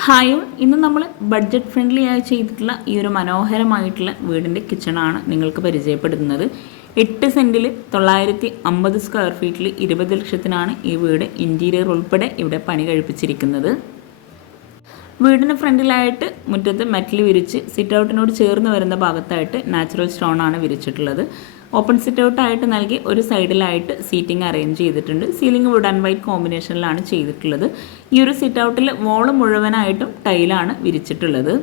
Hi, ഇന്ന് നമ്മൾ budget friendly ആയി ചെയ്തിട്ടുള്ള ഈ ഒരു മനോഹരമായിട്ടുള്ള വീടിൻ്റെ കിച്ചണാണ് നിങ്ങൾക്ക് പരിചയപ്പെടുത്തുന്നത്. 8 സെൻറ്റിൽ 950 സ്ക്വയർ ഫീറ്റിൽ 20 ലക്ഷത്തിനാണ് ഈ വീട് ഇൻറ്റീരിയർ ഉൾപ്പെടെ ഇവിടെ പണി കഴിപ്പിച്ചിരിക്കുന്നത്. വീടിന് ഫ്രണ്ടിലായിട്ട് മുറ്റത്ത് മെറ്റൽ വിരിച്ച് സിറ്റ് ഔട്ടിനോട് ചേർന്ന് വരുന്ന ഭാഗത്തായിട്ട് നാച്ചുറൽ സ്റ്റോൺ ആണ് വിരിച്ചിട്ടുള്ളത്. ഓപ്പൺ സിറ്റ് ഔട്ടായിട്ട് നൽകി ഒരു സൈഡിലായിട്ട് സീറ്റിംഗ് അറേഞ്ച് ചെയ്തിട്ടുണ്ട്. സീലിംഗ് വുഡ് ആൻഡ് വൈറ്റ് കോമ്പിനേഷനിലാണ് ചെയ്തിട്ടുള്ളത്. ഈ ഒരു സിറ്റ് ഔട്ടിൽ വോള് മുഴുവനായിട്ടും ടൈലാണ് വിരിച്ചിട്ടുള്ളത്.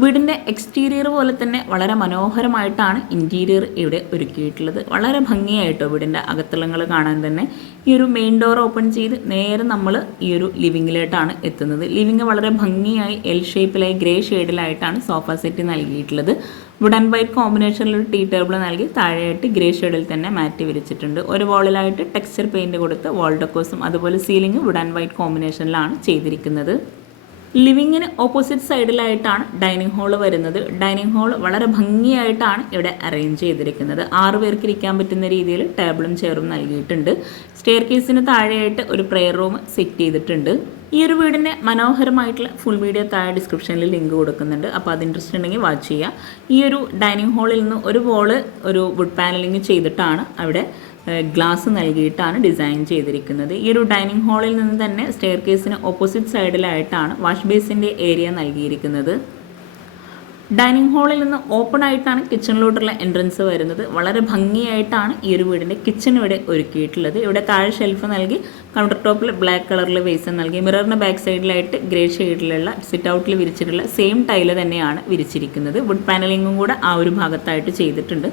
വീടിൻ്റെ എക്സ്റ്റീരിയർ പോലെ തന്നെ വളരെ മനോഹരമായിട്ടാണ് ഇൻറ്റീരിയർ ഇവിടെ ഒരുക്കിയിട്ടുള്ളത്. വളരെ ഭംഗിയായിട്ടോ വീടിൻ്റെ അകത്തളങ്ങൾ കാണാൻ തന്നെ. ഈ ഒരു മെയിൻ ഡോർ ഓപ്പൺ ചെയ്ത് നേരെ നമ്മൾ ഈ ഒരു ലിവിങ്ങിലോട്ടാണ് എത്തുന്നത്. ലിവിങ് വളരെ ഭംഗിയായി എൽ ഷേപ്പിലായി ഗ്രേ ഷെയ്ഡിലായിട്ടാണ് സോഫ സെറ്റ് നൽകിയിട്ടുള്ളത്. വുഡ് ആൻഡ് വൈറ്റ് കോമ്പിനേഷനിൽ ഒരു ടീ ടേബിൾ നൽകി താഴെയായിട്ട് ഗ്രേ ഷെയ്ഡിൽ തന്നെ മാറ്റ് വിരിച്ചിട്ടുണ്ട്. ഒരു വാളിലായിട്ട് ടെക്സ്ചർ പെയിൻറ് കൊടുത്ത് വാൾ ഡെക്കോസും അതുപോലെ സീലിംഗ് വുഡ് ആൻഡ് വൈറ്റ് കോമ്പിനേഷനിലാണ് ചെയ്തിരിക്കുന്നത്. ലിവിങ്ങിന് ഓപ്പോസിറ്റ് സൈഡിലായിട്ടാണ് ഡൈനിങ് ഹാൾ വരുന്നത്. ഡൈനിങ് ഹാൾ വളരെ ഭംഗിയായിട്ടാണ് ഇവിടെ അറേഞ്ച് ചെയ്തിരിക്കുന്നത്. 6 പേർക്ക് ഇരിക്കാൻ പറ്റുന്ന രീതിയിൽ ടേബിളും ചെയറും നൽകിയിട്ടുണ്ട്. സ്റ്റെയർ കേസിന് താഴെയായിട്ട് ഒരു പ്രെയർ റൂം സെറ്റ് ചെയ്തിട്ടുണ്ട്. ഈ ഒരു വീടിൻ്റെ മനോഹരമായിട്ടുള്ള ഫുൾ വീഡിയോ താഴെ ഡിസ്ക്രിപ്ഷനിൽ ലിങ്ക് കൊടുക്കുന്നുണ്ട്. അപ്പോൾ അത് ഇൻട്രസ്റ്റ് ഉണ്ടെങ്കിൽ വാച്ച് ചെയ്യുക. ഈ ഒരു ഡൈനിങ് ഹാളിൽ നിന്ന് ഒരു വോള് ഒരു വുഡ് പാനലിങ് ചെയ്തിട്ടാണ് അവിടെ ഗ്ലാസ് നൽകിയിട്ടാണ് ഡിസൈൻ ചെയ്തിരിക്കുന്നത്. ഈ ഒരു ഡൈനിങ് ഹാളിൽ നിന്ന് തന്നെ സ്റ്റെയർ കേസിന് ഓപ്പോസിറ്റ് സൈഡിലായിട്ടാണ് വാഷ് ബേസിൻ്റെ ഏരിയ നൽകിയിരിക്കുന്നത്. ഡൈനിങ് ഹാളിൽ നിന്ന് ഓപ്പൺ ആയിട്ടാണ് കിച്ചണിലോട്ടുള്ള എൻട്രൻസ് വരുന്നത്. വളരെ ഭംഗിയായിട്ടാണ് ഈ ഒരു വീടിൻ്റെ കിച്ചൺ ഇവിടെ ഒരുക്കിയിട്ടുള്ളത്. ഇവിടെ താഴെ ഷെൽഫ് നൽകി കൗണ്ടർ ടോപ്പിൽ ബ്ലാക്ക് കളറിൽ ബേസ് നൽകി മിററിന് ബാക്ക് സൈഡിലായിട്ട് ഗ്രേ ഷെയ്ഡിലുള്ള സിറ്റ് ഔട്ടിൽ വിരിച്ചിട്ടുള്ള സെയിം ടൈല് തന്നെയാണ് വിരിച്ചിരിക്കുന്നത്. വുഡ് പാനലിങ്ങും കൂടെ ആ ഒരു ഭാഗത്തായിട്ട് ചെയ്തിട്ടുണ്ട്.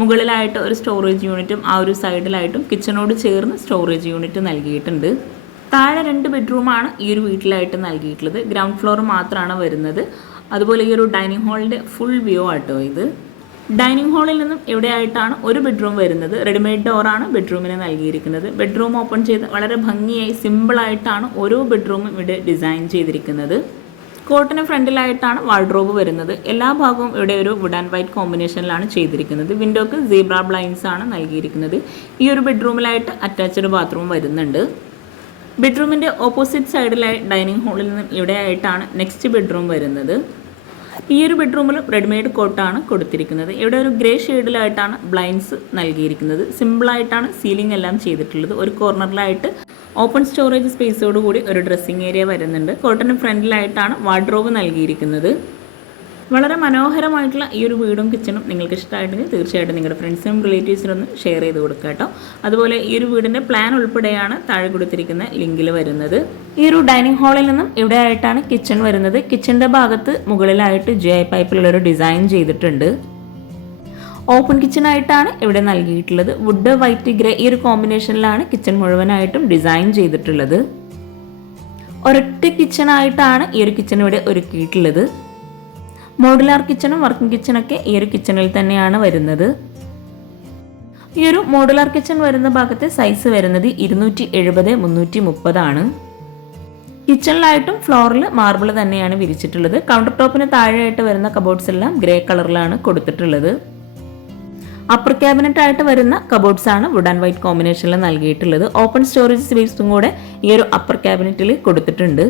മുകളിലായിട്ട് ഒരു സ്റ്റോറേജ് യൂണിറ്റും ആ ഒരു സൈഡിലായിട്ടും കിച്ചണോട് ചേർന്ന് സ്റ്റോറേജ് യൂണിറ്റ് നൽകിയിട്ടുണ്ട്. താഴെ 2 ബെഡ്റൂമാണ് ഈ ഒരു വീട്ടിലായിട്ട് നൽകിയിട്ടുള്ളത്. ഗ്രൗണ്ട് ഫ്ലോർ മാത്രമാണ് വരുന്നത്. അതുപോലെ ഈ ഒരു ഡൈനിങ് ഹാളിൻ്റെ ഫുൾ വ്യൂ ആട്ടോ ഇത്. ഡൈനിങ് ഹാളിൽ നിന്നും ഇവിടെയായിട്ടാണ് ഒരു ബെഡ്റൂം വരുന്നത്. റെഡിമെയ്ഡ് ഡോറാണ് ബെഡ്റൂമിന് നൽകിയിരിക്കുന്നത്. ബെഡ്റൂം ഓപ്പൺ ചെയ്ത് വളരെ ഭംഗിയായി സിമ്പിളായിട്ടാണ് ഓരോ ബെഡ്റൂമും ഇവിടെ ഡിസൈൻ ചെയ്തിരിക്കുന്നത്. കോട്ടിന് ഫ്രണ്ടിലായിട്ടാണ് വാർഡ്രോബ് വരുന്നത്. എല്ലാ ഭാഗവും ഇവിടെ ഒരു വുഡ് ആൻഡ് വൈറ്റ് കോമ്പിനേഷനിലാണ് ചെയ്തിരിക്കുന്നത്. വിൻഡോക്ക് സീബ്ര ബ്ലൈൻഡ്സ് ആണ് നൽകിയിരിക്കുന്നത്. ഈ ഒരു ബെഡ്റൂമിലായിട്ട് അറ്റാച്ച്ഡ് ബാത്റൂം വരുന്നുണ്ട്. ബെഡ്റൂമിൻ്റെ ഓപ്പോസിറ്റ് സൈഡിലായി ഡൈനിങ് ഹാളിൽ നിന്നും ഇവിടെയായിട്ടാണ് നെക്സ്റ്റ് ബെഡ്റൂം വരുന്നത്. ഈ ഒരു ബെഡ്റൂമിൽ റെഡിമെയ്ഡ് കോട്ടാണ് കൊടുത്തിരിക്കുന്നത്. ഇവിടെ ഒരു ഗ്രേ ഷെയ്ഡിലായിട്ടാണ് ബ്ലൈൻഡ്സ് നൽകിയിരിക്കുന്നത്. സിമ്പിളായിട്ടാണ് സീലിംഗ് എല്ലാം ചെയ്തിട്ടുള്ളത്. ഒരു കോർണറിലായിട്ട് ഓപ്പൺ സ്റ്റോറേജ് സ്പേസോടുകൂടി ഒരു ഡ്രസ്സിംഗ് ഏരിയ വരുന്നുണ്ട്. കോട്ടന് ഫ്രണ്ടിലായിട്ടാണ് വാർഡ്രോബ് നൽകിയിരിക്കുന്നത്. വളരെ മനോഹരമായിട്ടുള്ള ഈ ഒരു വീടും കിച്ചണും നിങ്ങൾക്ക് ഇഷ്ടമായിട്ടുണ്ടെങ്കിൽ തീർച്ചയായിട്ടും നിങ്ങളുടെ ഫ്രണ്ട്സിനും റിലേറ്റീവ്സിനും ഒന്ന് ഷെയർ ചെയ്ത് കൊടുക്കുക കേട്ടോ. അതുപോലെ ഈ ഒരു വീടിൻ്റെ പ്ലാൻ ഉൾപ്പെടെയാണ് താഴെ കൊടുത്തിരിക്കുന്ന ലിങ്കിൽ വരുന്നത്. ഈ ഒരു ഡൈനിങ് ഹാളിൽ നിന്നും ഇവിടെ ആയിട്ടാണ് കിച്ചൺ വരുന്നത്. കിച്ചണിൻ്റെ ഭാഗത്ത് മുകളിലായിട്ട് GI പൈപ്പിലുള്ളൊരു ഡിസൈൻ ചെയ്തിട്ടുണ്ട്. ഓപ്പൺ കിച്ചണായിട്ടാണ് ഇവിടെ നൽകിയിട്ടുള്ളത്. വുഡ് വൈറ്റ് ഗ്രേ ഈ ഒരു കോമ്പിനേഷനിലാണ് കിച്ചൺ മുഴുവനായിട്ടും ഡിസൈൻ ചെയ്തിട്ടുള്ളത്. ഒരൊറ്റ കിച്ചണായിട്ടാണ് ഈ ഒരു കിച്ചൺ ഇവിടെ ഒരുക്കിയിട്ടുള്ളത്. മോഡുലാർ കിച്ചണും വർക്കിംഗ് കിച്ചണൊക്കെ ഈ ഒരു കിച്ചണിൽ തന്നെയാണ് വരുന്നത്. ഈ ഒരു മോഡുലാർ കിച്ചൺ വരുന്ന ഭാഗത്തെ സൈസ് വരുന്നത് 270x330 ആണ്. കിച്ചണിലായിട്ടും ഫ്ലോറിൽ മാർബിൾ തന്നെയാണ് വിരിച്ചിട്ടുള്ളത്. കൗണ്ടർ ടോപ്പിന് താഴെയായിട്ട് വരുന്ന കബോർഡ്സ് എല്ലാം ഗ്രേ കളറിലാണ് കൊടുത്തിട്ടുള്ളത്. അപ്പർ ക്യാബിനറ്റ് ആയിട്ട് വരുന്ന കബോർഡ്സ് ആണ് വുഡ് ആൻഡ് വൈറ്റ് കോമ്പിനേഷനിൽ നൽകിയിട്ടുള്ളത്. ഓപ്പൺ സ്റ്റോറേജ് സ്പേസും കൂടെ ഈ ഒരു അപ്പർ ക്യാബിനറ്റിൽ കൊടുത്തിട്ടുണ്ട്.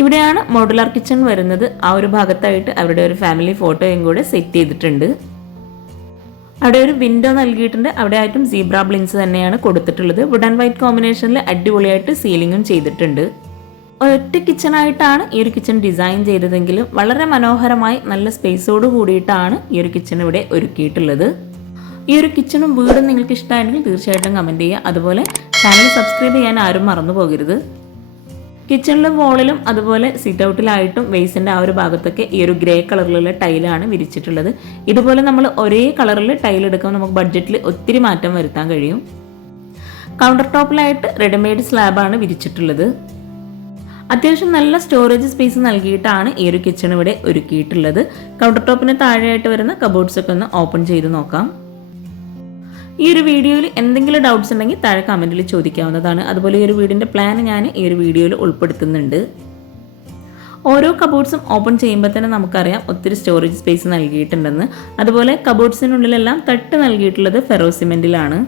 ഇവിടെയാണ് മോഡുലാർ കിച്ചൺ വരുന്നത്. ആ ഒരു ഭാഗത്തായിട്ട് അവരുടെ ഒരു ഫാമിലി ഫോട്ടോയും കൂടെ സെറ്റ് ചെയ്തിട്ടുണ്ട്. അവിടെ ഒരു വിൻഡോ നൽകിയിട്ടുണ്ട്. അവിടെ ആയിട്ടും സീബ്ര ബ്ലിൻസ് തന്നെയാണ് കൊടുത്തിട്ടുള്ളത്. വുഡ് ആൻഡ് വൈറ്റ് കോമ്പിനേഷനിൽ അടിപൊളിയായിട്ട് സീലിംഗും ചെയ്തിട്ടുണ്ട്. ഒറ്റ കിച്ചണായിട്ടാണ് ഈ ഒരു കിച്ചൺ ഡിസൈൻ ചെയ്തതെങ്കിലും വളരെ മനോഹരമായി നല്ല സ്പേസോട് കൂടിയിട്ടാണ് ഈ ഒരു കിച്ചൺ ഇവിടെ ഒരുക്കിയിട്ടുള്ളത്. ഈ ഒരു കിച്ചണും വീടും നിങ്ങൾക്ക് ഇഷ്ടമായെങ്കിൽ തീർച്ചയായിട്ടും കമൻറ്റ് ചെയ്യുക. അതുപോലെ ചാനൽ സബ്സ്ക്രൈബ് ചെയ്യാൻ ആരും മറന്നു പോകരുത്. കിച്ചണിലും വോളിലും അതുപോലെ സിറ്റ് ഔട്ടിലായിട്ടും വേസിൻ്റെ ആ ഒരു ഭാഗത്തൊക്കെ ഈ ഒരു ഗ്രേ കളറിലുള്ള ടൈലാണ് വിരിച്ചിട്ടുള്ളത്. ഇതുപോലെ നമ്മൾ ഒരേ കളറിൽ ടൈൽ എടുക്കുമ്പോൾ നമുക്ക് ബഡ്ജറ്റിൽ ഒത്തിരി മാറ്റം വരുത്താൻ കഴിയും. കൗണ്ടർ ടോപ്പിലായിട്ട് റെഡിമെയ്ഡ് സ്ലാബാണ് വിരിച്ചിട്ടുള്ളത്. അത്യാവശ്യം നല്ല സ്റ്റോറേജ് സ്പേസ് നൽകിയിട്ടാണ് ഈ ഒരു കിച്ചൺ ഇവിടെ ഒരുക്കിയിട്ടുള്ളത്. കൗണ്ടർ ടോപ്പിന് താഴെയായിട്ട് വരുന്ന കബോർഡ്സ് ഒക്കെ ഒന്ന് ഓപ്പൺ ചെയ്ത് നോക്കാം. ഈ ഒരു വീഡിയോയിൽ എന്തെങ്കിലും ഡൗട്ട്സ് ഉണ്ടെങ്കിൽ താഴെ കമൻറ്റിൽ ചോദിക്കാവുന്നതാണ്. അതുപോലെ ഈ ഒരു വീടിൻ്റെ പ്ലാൻ ഞാൻ ഈ ഒരു വീഡിയോയിൽ ഉൾപ്പെടുത്തുന്നുണ്ട്. ഓരോ കബോർഡ്സും ഓപ്പൺ ചെയ്യുമ്പോൾ തന്നെ നമുക്കറിയാം ഒത്തിരി സ്റ്റോറേജ് സ്പേസ് നൽകിയിട്ടുണ്ടെന്ന്. അതുപോലെ കബോർഡ്സിനുള്ളിലെല്ലാം തട്ട് നൽകിയിട്ടുള്ളത് ഫെറോ സിമെൻറ്റിലാണ്.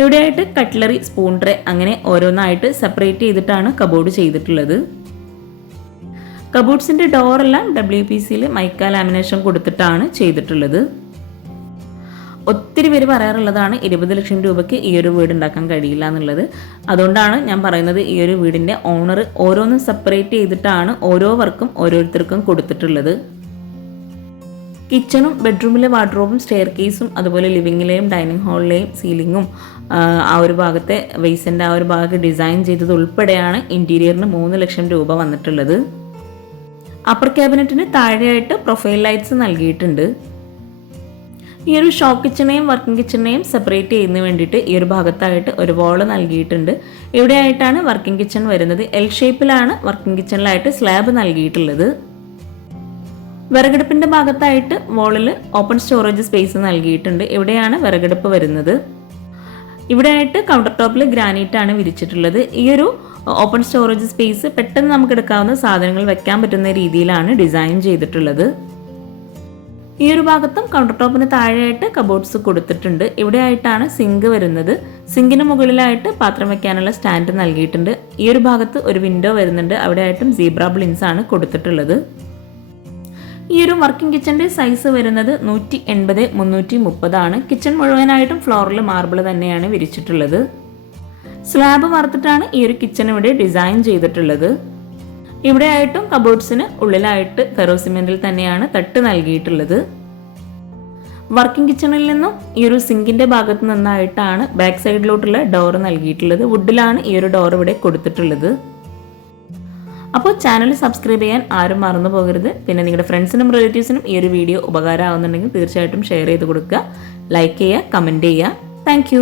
ഇവിടെയായിട്ട് കട്ട്ലറി, സ്പൂൺ ട്രേ അങ്ങനെ ഓരോന്നായിട്ട് സെപ്പറേറ്റ് ചെയ്തിട്ടാണ് കബോർഡ് ചെയ്തിട്ടുള്ളത്. കബോർഡ്സിൻ്റെ ഡോറെല്ലാം WPCയിൽ മൈക്ക ലാമിനേഷൻ കൊടുത്തിട്ടാണ് ചെയ്തിട്ടുള്ളത്. ഒത്തിരി പേര് പറയാറുള്ളതാണ് 20 ലക്ഷം രൂപയ്ക്ക് ഈ ഒരു വീട് ഉണ്ടാക്കാൻ കഴിയില്ല എന്നുള്ളത്. അതുകൊണ്ടാണ് ഞാൻ പറയുന്നത് ഈ ഒരു വീടിൻ്റെ ഓണർ ഓരോന്നും സെപ്പറേറ്റ് ചെയ്തിട്ടാണ് ഓരോ വർക്കും ഓരോരുത്തർക്കും കൊടുത്തിട്ടുള്ളത്. കിച്ചണും ബെഡ്റൂമിലെ വാർഡ്രോബും സ്റ്റെയർ കേസും അതുപോലെ ലിവിങ്ങിലെയും ഡൈനിങ് ഹാളിലെയും സീലിങ്ങും ആ ഒരു ഭാഗത്തെ വെയ്സിൻ്റെ ആ ഒരു ഭാഗം ഡിസൈൻ ചെയ്തത് ഉൾപ്പെടെയാണ് ഇൻറ്റീരിയറിന് 3 ലക്ഷം രൂപ വന്നിട്ടുള്ളത്. അപ്പർ ക്യാബിനറ്റിന് താഴെയായിട്ട് പ്രൊഫൈൽ ലൈറ്റ്സ് നൽകിയിട്ടുണ്ട്. ഈ ഒരു ഷോപ്പ് കിച്ചണെയും വർക്കിംഗ് കിച്ചണെയും സെപ്പറേറ്റ് ചെയ്യുന്നതിന് വേണ്ടിയിട്ട് ഈ ഒരു ഭാഗത്തായിട്ട് ഒരു വോള് നൽകിയിട്ടുണ്ട്. ഇവിടെയായിട്ടാണ് വർക്കിംഗ് കിച്ചൺ വരുന്നത്. എൽ ഷേപ്പിലാണ് വർക്കിംഗ് കിച്ചണിലായിട്ട് സ്ലാബ് നൽകിയിട്ടുള്ളത്. വിറകടുപ്പിൻ്റെ ഭാഗത്തായിട്ട് വോളിൽ ഓപ്പൺ സ്റ്റോറേജ് സ്പേസ് നൽകിയിട്ടുണ്ട്. ഇവിടെയാണ് വിറകടുപ്പ് വരുന്നത്. ഇവിടെയായിട്ട് കൗണ്ടർ ടോപ്പിൽ ഗ്രാനൈറ്റ് ആണ് വിരിച്ചിട്ടുള്ളത്. ഈ ഒരു ഓപ്പൺ സ്റ്റോറേജ് സ്പേസ് പെട്ടെന്ന് നമുക്ക് എടുക്കാവുന്ന സാധനങ്ങൾ വെക്കാൻ പറ്റുന്ന രീതിയിലാണ് ഡിസൈൻ ചെയ്തിട്ടുള്ളത്. ഈ ഒരു ഭാഗത്തും കൗണ്ടർ ടോപ്പിന് താഴെയായിട്ട് കബോർഡ്സ് കൊടുത്തിട്ടുണ്ട്. ഇവിടെ ആയിട്ടാണ് സിങ്ക് വരുന്നത്. സിങ്കിന് മുകളിലായിട്ട് പാത്രം വെക്കാനുള്ള സ്റ്റാൻഡ് നൽകിയിട്ടുണ്ട്. ഈ ഒരു ഭാഗത്ത് ഒരു വിൻഡോ വരുന്നുണ്ട്. അവിടെ ആയിട്ടും സീബ്ര ബ്ലിൻസ് ആണ് കൊടുത്തിട്ടുള്ളത്. ഈ ഒരു വർക്കിംഗ് കിച്ചൻ്റെ സൈസ് വരുന്നത് 180x330 ആണ്. കിച്ചൺ മുഴുവനായിട്ടും ഫ്ലോറിൽ മാർബിൾ തന്നെയാണ് വിരിച്ചിട്ടുള്ളത്. സ്ലാബ് വാർത്തിട്ടാണ് ഈ ഒരു കിച്ചൺ ഇവിടെ ഡിസൈൻ ചെയ്തിട്ടുള്ളത്. ഇവിടെ ആയിട്ടും കബോർഡ്സിന് ഉള്ളിലായിട്ട് ഫെറോ സിമെന്റിൽ തന്നെയാണ് തട്ട് നൽകിയിട്ടുള്ളത്. വർക്കിംഗ് കിച്ചണിൽ നിന്നും ഈ ഒരു സിങ്കിന്റെ ഭാഗത്ത് നിന്നായിട്ടാണ് ബാക്ക് സൈഡിലോട്ടുള്ള ഡോർ നൽകിയിട്ടുള്ളത്. വുഡിലാണ് ഈ ഒരു ഡോർ ഇവിടെ കൊടുത്തിട്ടുള്ളത്. അപ്പോൾ ചാനൽ സബ്സ്ക്രൈബ് ചെയ്യാൻ ആരും മറന്നു പോകരുത്. പിന്നെ നിങ്ങളുടെ ഫ്രണ്ട്സിനും റിലേറ്റീവ്സിനും ഈ ഒരു വീഡിയോ ഉപകാരമാകുന്നുണ്ടെങ്കിൽ തീർച്ചയായിട്ടും ഷെയർ ചെയ്ത് കൊടുക്കുക, ലൈക്ക് ചെയ്യുക, കമൻറ്റ് ചെയ്യുക. താങ്ക്